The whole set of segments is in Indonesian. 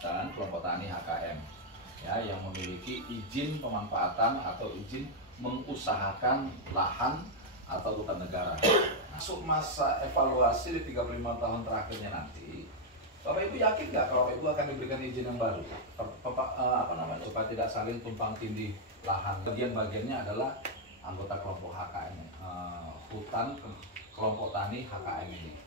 Hutan Kelompok Tani HKM ya, yang memiliki izin pemanfaatan atau izin mengusahakan lahan atau hutan negara. Masuk masa evaluasi di 35 tahun terakhirnya nanti, Bapak Ibu yakin nggak kalau Bapak Ibu akan diberikan izin yang baru? Supaya tidak saling tumpang tindih lahan. Bagian-bagiannya adalah anggota kelompok HKM, Hutan Kelompok Tani HKM ini.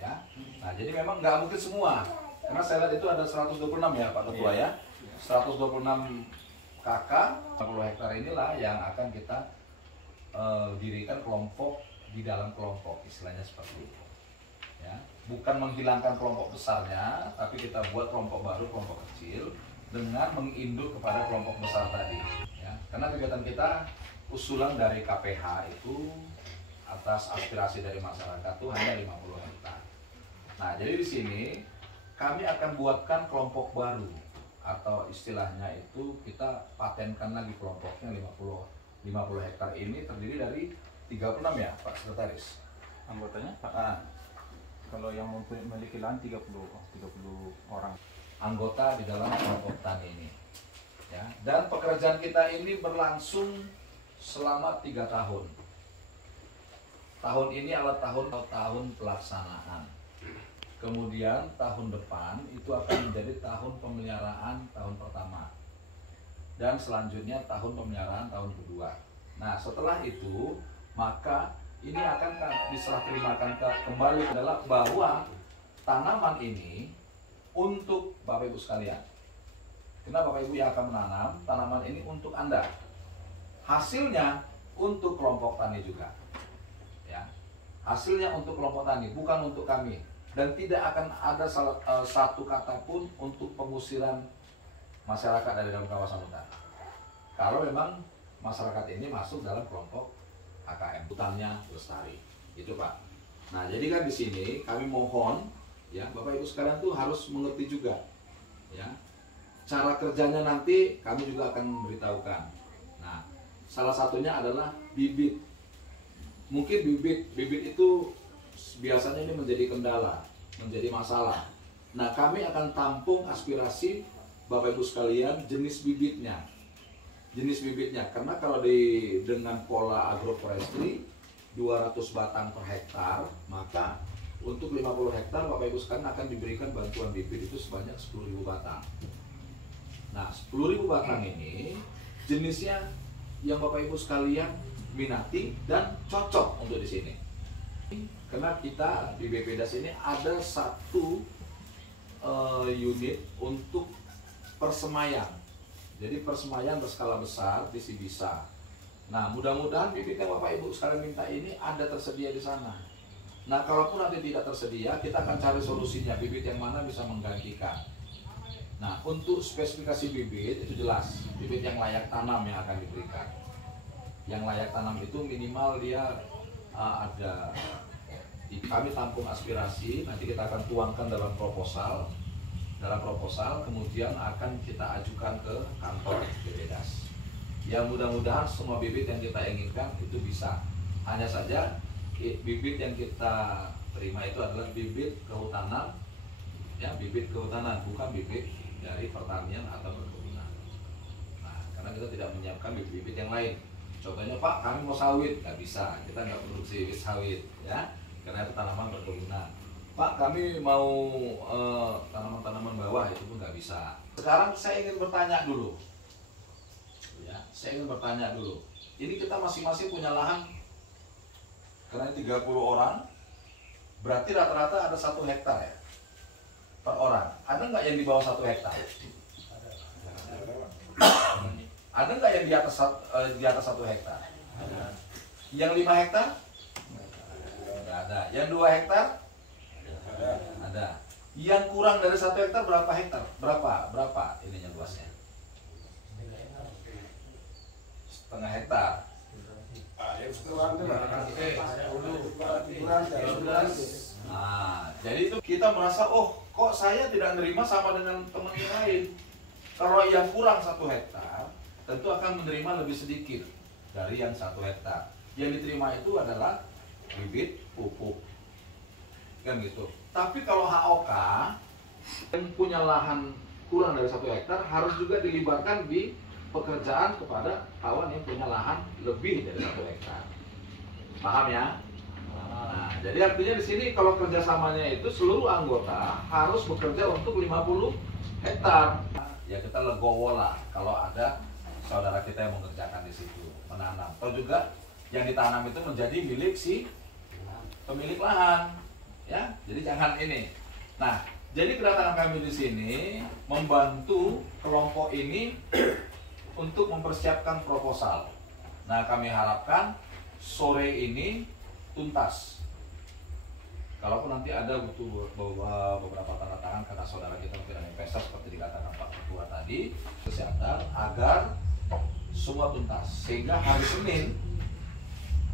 Ya, nah jadi memang nggak mungkin semua, karena saya lihat itu ada 126 ya Pak Ketua ya, 126 KK 40 hektar inilah yang akan kita dirikan kelompok di dalam kelompok, istilahnya seperti itu. Ya, bukan menghilangkan kelompok besarnya, tapi kita buat kelompok baru, kelompok kecil dengan menginduk kepada kelompok besar tadi. Ya, karena kegiatan kita usulan dari KPH itu atas aspirasi dari masyarakat itu hanya 50 hektar. Nah, jadi di sini kami akan buatkan kelompok baru atau istilahnya itu kita patenkan lagi kelompoknya 50 hektar ini terdiri dari 36 ya Pak Sekretaris. Anggotanya Pak? Nah, kalau yang memiliki lahan 30 orang anggota di dalam kelompok tani ini. Ya, dan pekerjaan kita ini berlangsung selama 3 tahun. Tahun ini adalah tahun pelaksanaan. Kemudian tahun depan itu akan menjadi tahun pemeliharaan tahun pertama. Dan selanjutnya tahun pemeliharaan tahun kedua. Nah, setelah itu maka ini akan diserah terimakan kembali adalah bahwa tanaman ini untuk Bapak Ibu sekalian. Karena Bapak Ibu yang akan menanam tanaman ini untuk Anda. Hasilnya untuk kelompok tani juga. Ya. Hasilnya untuk kelompok tani, bukan untuk kami. Dan tidak akan ada satu kata pun untuk pengusiran masyarakat dari dalam kawasan hutan. Kalau memang masyarakat ini masuk dalam kelompok HKM, hutannya lestari, itu Pak. Nah, jadi kan di sini kami mohon, ya Bapak Ibu sekalian tuh harus mengerti juga, ya cara kerjanya nanti kami juga akan memberitahukan. Nah, salah satunya adalah bibit. Mungkin bibit itu biasanya ini menjadi kendala, menjadi masalah. Nah, kami akan tampung aspirasi Bapak Ibu sekalian jenis bibitnya. Karena kalau dengan pola agroforestry 200 batang per hektar, maka untuk 50 hektar Bapak Ibu sekalian akan diberikan bantuan bibit itu sebanyak 10.000 batang. Nah, 10.000 batang ini jenisnya yang Bapak Ibu sekalian minati dan cocok untuk di sini. Karena kita di BPDAS ini ada satu unit untuk persemaian. Jadi persemaian berskala besar di Sibisa. Nah, mudah-mudahan bibit yang Bapak Ibu sekalian minta ini ada tersedia di sana. Nah, kalaupun nanti tidak tersedia, kita akan cari solusinya, bibit yang mana bisa menggantikan. Nah, untuk spesifikasi bibit itu jelas, bibit yang layak tanam yang akan diberikan. Yang layak tanam itu minimal dia ada, kami tampung aspirasi, nanti kita akan tuangkan dalam proposal, kemudian akan kita ajukan ke kantor BPDAS. Ya, mudah-mudahan semua bibit yang kita inginkan itu bisa. Hanya saja bibit yang kita terima itu adalah bibit kehutanan, ya bibit kehutanan, bukan bibit dari pertanian atau perkebunan. Nah, karena kita tidak menyiapkan bibit-bibit yang lain. Contohnya Pak, kami mau sawit, nggak bisa, kita nggak produksi sawit, ya, karena itu tanaman perkebunan. Pak, kami mau tanaman-tanaman bawah, itu pun nggak bisa. Sekarang saya ingin bertanya dulu, ya, Ini kita masing-masing punya lahan, karena 30 orang, berarti rata-rata ada 1 hektar ya, per orang. Ada nggak yang di bawah 1 hektar? Ada nggak yang di atas 1 hektar? Yang 5 hektar? Nggak ada. Yang 2 hektar? Ada. Yang kurang dari 1 hektar berapa hektar? Berapa ininya luasnya? Setengah hektar. Nah, jadi itu kita merasa, oh kok saya tidak menerima sama dengan teman yang lain. Kalau yang kurang 1 hektar, tentu akan menerima lebih sedikit dari yang 1 hektar. Yang diterima itu adalah bibit pupuk, kan gitu. Tapi kalau HOK yang punya lahan kurang dari 1 hektar harus juga dilibatkan di pekerjaan kepada kawan yang punya lahan lebih dari 1 hektar. Paham ya? Nah, jadi artinya di sini kalau kerjasamanya itu seluruh anggota harus bekerja untuk 50 hektar. Ya kita legowo lah kalau ada saudara kita yang mengerjakan di situ, menanam. Atau juga yang ditanam itu menjadi milik si pemilik lahan. Ya, jadi jangan ini. Nah, jadi kedatangan kami di sini membantu kelompok ini untuk mempersiapkan proposal. Nah, kami harapkan sore ini tuntas. Kalaupun nanti ada butuh beberapa tanda tangan karena saudara kita tidak investor seperti dikatakan Pak Ketua tadi, kesehatan agar semua tuntas. Sehingga hari Senin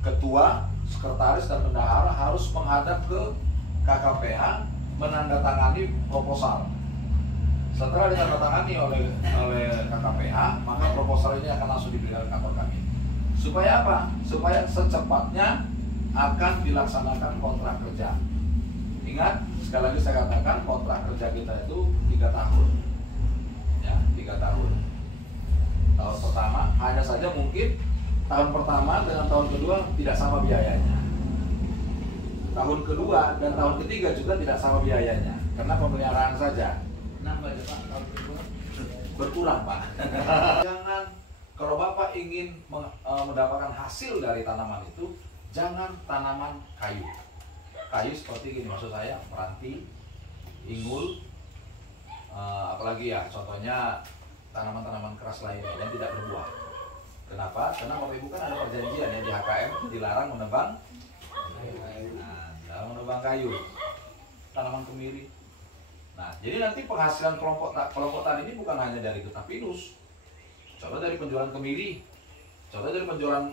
Ketua, Sekretaris dan Bendahara harus menghadap ke KKPH menandatangani proposal. Setelah ditandatangani oleh KKPH, maka proposal ini akan langsung diberikan ke kantor kami. Supaya apa? Supaya secepatnya akan dilaksanakan kontrak kerja. Ingat, sekali lagi saya katakan kontrak kerja kita itu 3 tahun. Ya, 3 tahun. Tahun pertama, hanya saja mungkin tahun pertama dengan tahun kedua tidak sama biayanya. Tahun kedua dan tahun ketiga juga tidak sama biayanya, karena pemeliharaan saja. Nambah ya Pak, tahun kedua Berkurang Pak. Jangan, kalau Bapak ingin mendapatkan hasil dari tanaman itu, jangan tanaman kayu. Kayu seperti gini, maksud saya meranti, ingul, apalagi ya contohnya tanaman-tanaman keras lainnya yang tidak berbuah. Kenapa? Karena Bapak Ibu kan ada perjanjian ya di HKM dilarang menebang. Nah, dilarang menebang kayu, tanaman kemiri. Nah, jadi nanti penghasilan kelompok tani ini bukan hanya dari getah pinus, coba dari penjualan kemiri, coba dari penjualan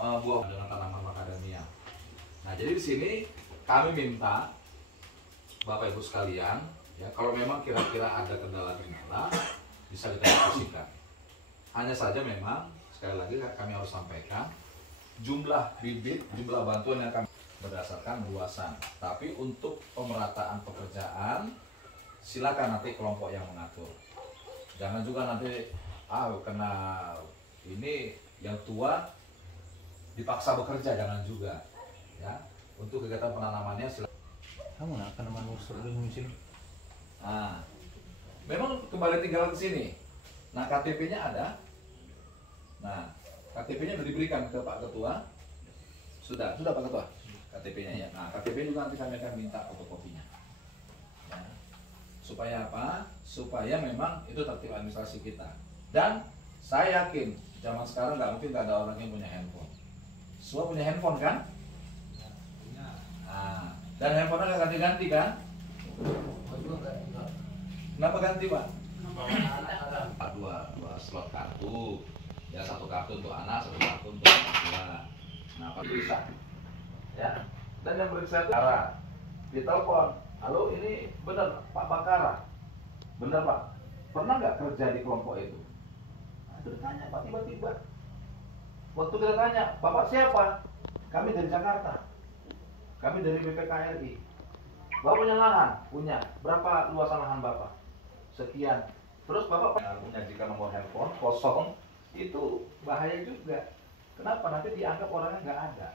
buah dengan tanaman macadamia. Nah, jadi di sini kami minta Bapak Ibu sekalian, ya kalau memang kira-kira ada kendala-kendala bisa kita diskusikan. Hanya saja memang sekali lagi kami harus sampaikan jumlah bibit, jumlah bantuan yang kami berdasarkan luasan. Tapi untuk pemerataan pekerjaan silakan nanti kelompok yang mengatur. Jangan juga nanti kena ini yang tua dipaksa bekerja, jangan juga. Ya, untuk kegiatan penanamannya silakan. Kamu nak tanaman usul dulu sini. Nah, memang kembali tinggal ke sini. Nah, KTP-nya ada. Nah, KTP-nya sudah diberikan ke Pak Ketua. Sudah Pak Ketua. KTP-nya ya. Nah, KTP juga nanti kami akan minta fotokopinya. Ya. Supaya apa? Supaya memang itu tertib administrasi kita. Dan saya yakin zaman sekarang nggak mungkin nggak ada orang yang punya handphone. Semua punya handphone kan? Nah, dan handphone nggak ganti-ganti kan? Kenapa ganti Pak? Dua slot kartu. Ya, 1 kartu untuk anak, 1 kartu untuk orang tua. Nah, Pak bisa. Ya, dan yang beriksa itu Bakara ditelepon, halo ini benar Pak Bakara, benar Pak, pernah nggak kerja di kelompok itu? Nah, itu ditanya Pak, tiba-tiba waktu kita tanya, Bapak siapa? Kami dari Jakarta, kami dari BPKRI. Bapak punya lahan? Punya. Berapa luasan lahan Bapak? Sekian. Terus Bapak menyajikan nomor handphone kosong, itu bahaya juga. Kenapa? Nanti dianggap orangnya nggak ada.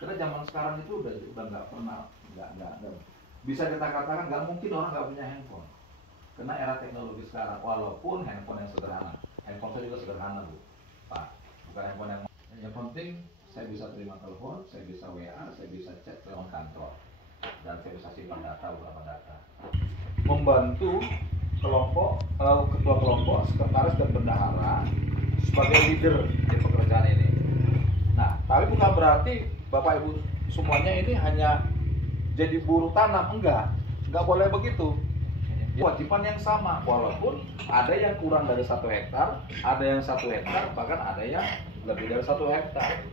Karena zaman sekarang itu udah nggak pernah, nggak bisa kita katakan nggak mungkin orang nggak punya handphone. Karena era teknologi sekarang, walaupun handphone yang sederhana, handphone saya juga sederhana Bu, Pak, bukan handphone yang penting saya bisa terima telepon, saya bisa WA, saya bisa chat lewat kantor, dan saya bisa simpan data beberapa data. Membantu kelompok, ketua kelompok, sekretaris dan bendahara sebagai leader di pekerjaan ini. Nah, tapi bukan berarti Bapak Ibu semuanya ini hanya jadi buruh tanam, enggak boleh begitu. Kewajiban yang sama, walaupun ada yang kurang dari 1 hektar, ada yang 1 hektar, bahkan ada yang lebih dari 1 hektar.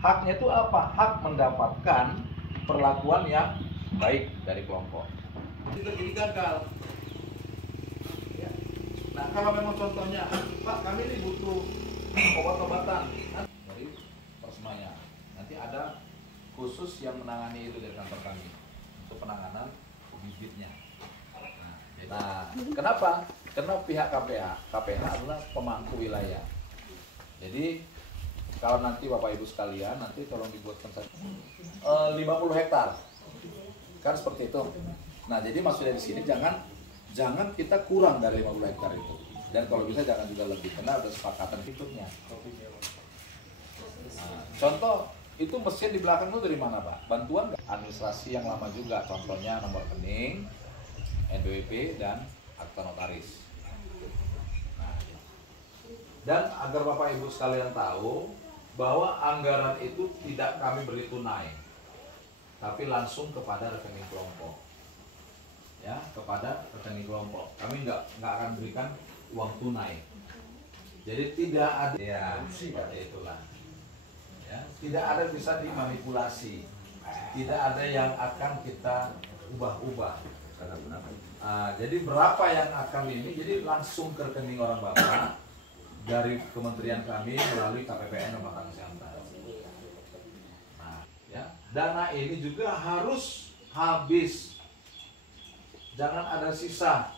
Haknya itu apa? Hak mendapatkan perlakuan yang baik dari kelompok. Itu jadi gagal. Ya. Nah, kalau memang contohnya, Pak kami ini butuh obat-obatan dari Persmaya. Nanti ada khusus yang menangani itu dari kantor kami untuk penanganan bibitnya. Nah, Nah, kenapa? Karena pihak KPH adalah pemangku wilayah. Jadi kalau nanti Bapak Ibu sekalian, nanti tolong dibuatkan 50 hektar, kan seperti itu. Nah, jadi maksudnya di sini jangan kita kurang dari 50 hektar itu. Dan kalau bisa jangan juga lebih, karena ada sepakatan hitungnya. Nah, contoh itu mesin di belakang itu dari mana, Pak? Bantuan nggak? Administrasi yang lama juga, contohnya nomor rekening, NPWP, dan akta notaris. Nah, dan agar Bapak Ibu sekalian tahu bahwa anggaran itu tidak kami beri tunai, tapi langsung kepada rekening kelompok. Ya, kepada rekening kelompok. Kami nggak akan berikan uang tunai. Jadi tidak ada, ya seperti itulah. Ya, tidak ada bisa dimanipulasi, tidak ada yang akan kita ubah-ubah. Jadi berapa yang akan ini, jadi langsung ke rekening orang Bapak dari kementerian kami melalui KPPN Rumah Tangga Siantar. Nah, ya, dana ini juga harus habis, jangan ada sisa.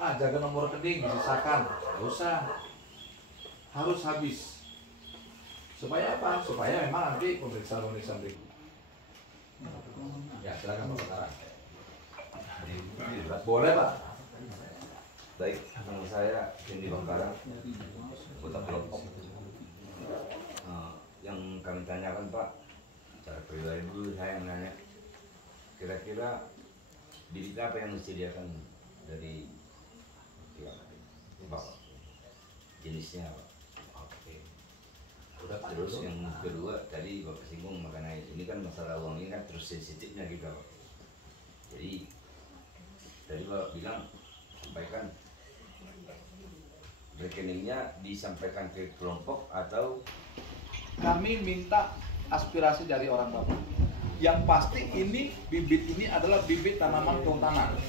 Jaga nomor rekening disisakan, nggak usah, harus habis. Supaya apa? Supaya memang nanti pemeriksaan berikut. Ya, silakan Pak Tara. Boleh Pak. Baik, nama saya Kendi Bangkaran, anggota kelompok. Yang kami tanyakan Pak, secara pribadi dulu saya yang nanya, kira-kira bibit apa yang disediakan dari Bapak? Jenisnya apa? Terus yang kedua tadi Bapak singgung mengenai ini kan masalah uang ini kan terus sensitifnya gitu Pak. Jadi tadi Bapak bilang sampaikan rekeningnya disampaikan ke kelompok atau kami minta aspirasi dari orang Bapak. Yang pasti ini bibit ini adalah bibit tanaman kehutanan.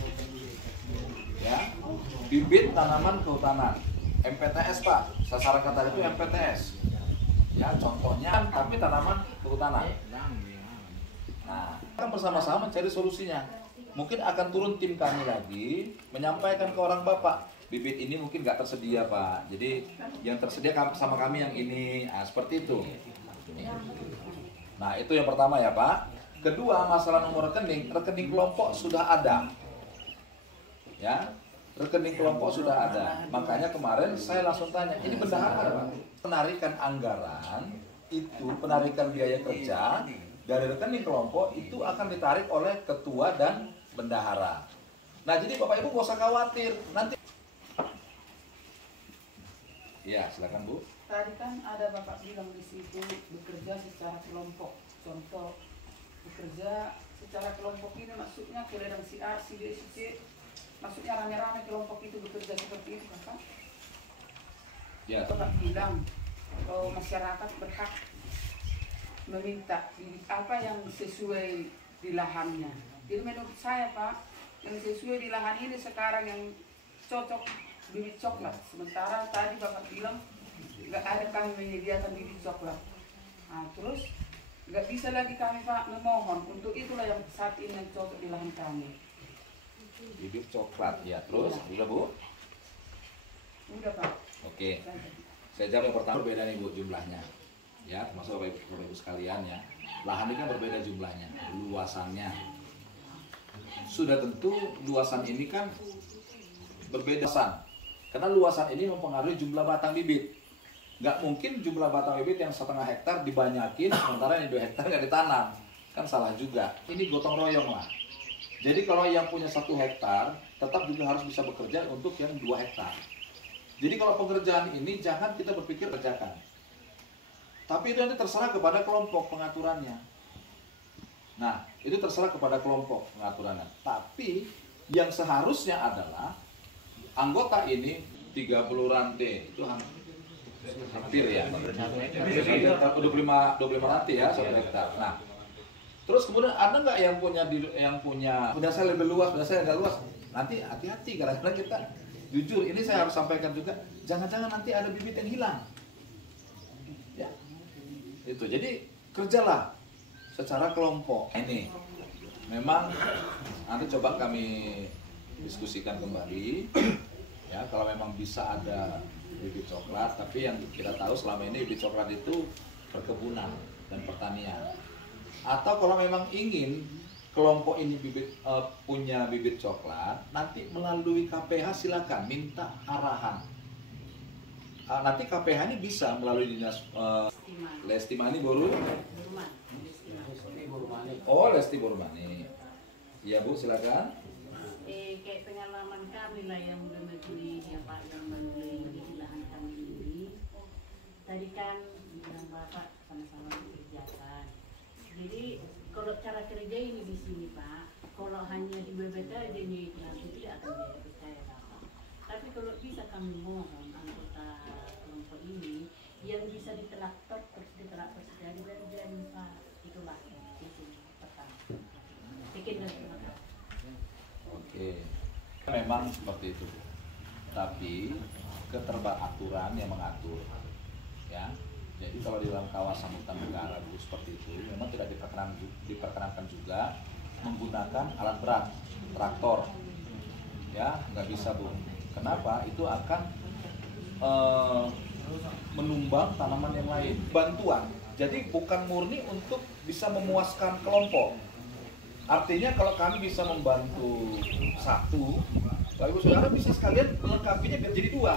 Ya, bibit tanaman kehutanan. MPTS Pak, sasaran kata itu MPTS. Ya, contohnya tapi tanaman kehutanan. Nah, kita bersama-sama mencari solusinya. Mungkin akan turun tim kami lagi menyampaikan ke orang Bapak, bibit ini mungkin nggak tersedia Pak. Jadi yang tersedia sama kami yang ini, seperti itu. Nah, itu yang pertama ya Pak. Kedua, masalah nomor rekening kelompok sudah ada. Ya, rekening kelompok sudah ada. Makanya kemarin saya langsung tanya, ini bendahara Pak. Penarikan anggaran itu, penarikan biaya kerja dari rekening kelompok itu akan ditarik oleh ketua dan bendahara. Nah, jadi Bapak Ibu gak usah khawatir. Nanti ya, silakan Bu. Tadi kan ada Bapak bilang di situ bekerja secara kelompok. Contoh bekerja secara kelompok ini maksudnya keledang si A, si B, si C. Maksudnya rame-rame kelompok itu bekerja seperti itu Bapak? Ya, Bapak bilang bahwa masyarakat berhak meminta bibit apa yang sesuai di lahannya. Jadi menurut saya Pak, yang sesuai di lahan ini sekarang yang cocok bibit coklat. Sementara tadi Bapak bilang nggak ada kami menyediakan bibit coklat. Nah, terus nggak bisa lagi kami Pak memohon untuk itulah yang saat ini yang cocok di lahan kami. Bibit coklat ya, terus udah Bu? Udah Pak. Oke. Saya jawab yang pertama, berbeda nih Bu jumlahnya. Ya, termasuk Bapak Ibu sekalian ya. Lahan ini kan berbeda jumlahnya, luasannya. Sudah tentu luasan ini kan berbeda luasan. Karena luasan ini mempengaruhi jumlah batang bibit. Nggak mungkin jumlah batang bibit yang 1,5 hektar dibanyakin, sementara yang 2 hektar nggak ditanam. Kan salah juga. Ini gotong royong lah. Jadi kalau yang punya 1 hektar, tetap juga harus bisa bekerja untuk yang 2 hektar. Jadi kalau pekerjaan ini jangan kita berpikir kerjakan. Tapi itu nanti terserah kepada kelompok pengaturannya. Nah, itu terserah kepada kelompok pengaturannya. Tapi yang seharusnya adalah anggota ini 30 rantai. Itu hampir ya. 25 rantai ya, 1 hektar. Nah, terus kemudian ada nggak yang punya saya lebih luas, saya nggak luas? Nanti hati-hati karena kita jujur, ini saya harus sampaikan juga, jangan-jangan nanti ada bibit yang hilang. Ya, itu. Jadi kerjalah secara kelompok. Ini memang nanti coba kami diskusikan kembali. Ya, kalau memang bisa ada bibit coklat, tapi yang kita tahu selama ini bibit coklat itu perkebunan dan pertanian. Atau kalau memang ingin kelompok ini punya bibit coklat, nanti melalui KPH silakan minta arahan. Nanti KPH ini bisa melalui dinas Lestimani Boru. Oh, Lesti Bormani. Iya Bu, silakan. Kayak pengalaman kami lah yang udah membeli apa yang membeli di lahan kami ini. Tadi kan bilang Bapak sama-sama dikerjakan. Jadi kalau cara kerja ini di sini Pak, kalau hanya di BBT aja nih nanti tidak akan jadi percaya Bapak. Tapi kalau bisa kami mohon anggota kelompok ini yang bisa ditelaktor saja dan Pak, itulah di sini pertama. Bikin dan terima kasih. Oke. Memang seperti itu. Tapi keteraturan yang mengatur. Ya. Jadi kalau di dalam kawasan hutan negara Bu seperti itu memang tidak diperkenankan juga menggunakan alat berat, traktor. Ya, nggak bisa Bu. Kenapa? Itu akan menumbang tanaman yang lain. Bantuan. Jadi bukan murni untuk bisa memuaskan kelompok. Artinya kalau kami bisa membantu satu, Bapak Ibu Saudara bisa sekalian melengkapinya biar jadi dua.